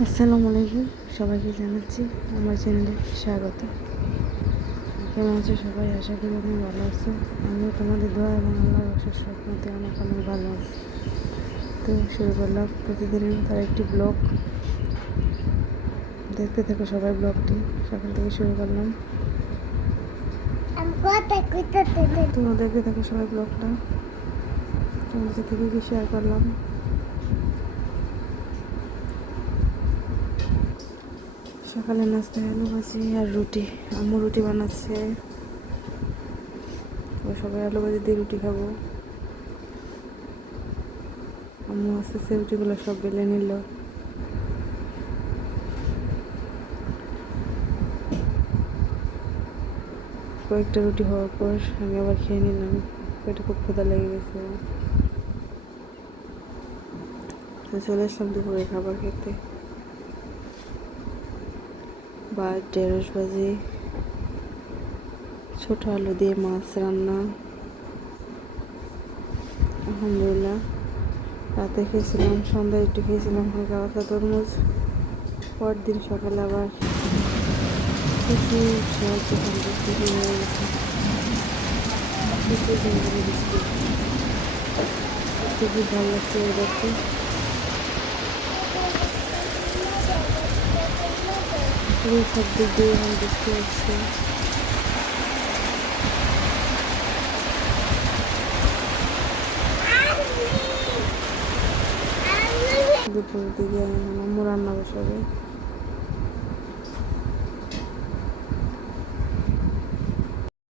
আসসালামু আলাইকুম, সবাইকে জানাচ্ছি আমার চ্যানেলে স্বাগত। কেমন আছো সবাই? আশা করি অনেক ভালো আছো। আমিও তোমাদের দোয়া এবং আল্লাহর স্বপ্নতে অনেক অনেক ভালো আছি। তো শুরু করলাম প্রতিদিনের তার একটি ব্লগ। দেখতে থাকো সবাই ব্লগটি। সকাল থেকে শুরু করলাম। তোমরা দেখতে থাকো সবাই ব্লগটা। তোমাদের সাথে কী কী শেয়ার করলাম? সকালে নাস্তা আলু ভাজি আর রুটি। আম্মু রুটি বানাচ্ছে। সবাই আলু ভাজি দিয়ে রুটি খাব। আম্মু আস্তে আস্তে রুটিগুলো সব বেলে নিল। কয়েকটা রুটি হওয়ার পর আমি আবার খেয়ে নিলাম। পেটে খুব ক্ষুধা লেগে গেছে। চলে আসলাম দুপুরে খাবার খেতে। বা ঢেঁড়স ভাজি, ছোট আলু দিয়ে মাছ রান্না। আলহামদুলিল্লাহ, রাতে খেয়েছিলাম, সন্ধ্যায় একটু খেয়েছিলাম হালকা হালকা তরমুজ। পরদিন সকালে আবার খুবই ভালো লাগছে। দেখতে? পুরো সব দিক দিয়ে আমার দেখতে পাচ্ছি। দুপুরের দিকে আম্মু রান্না বসাবে।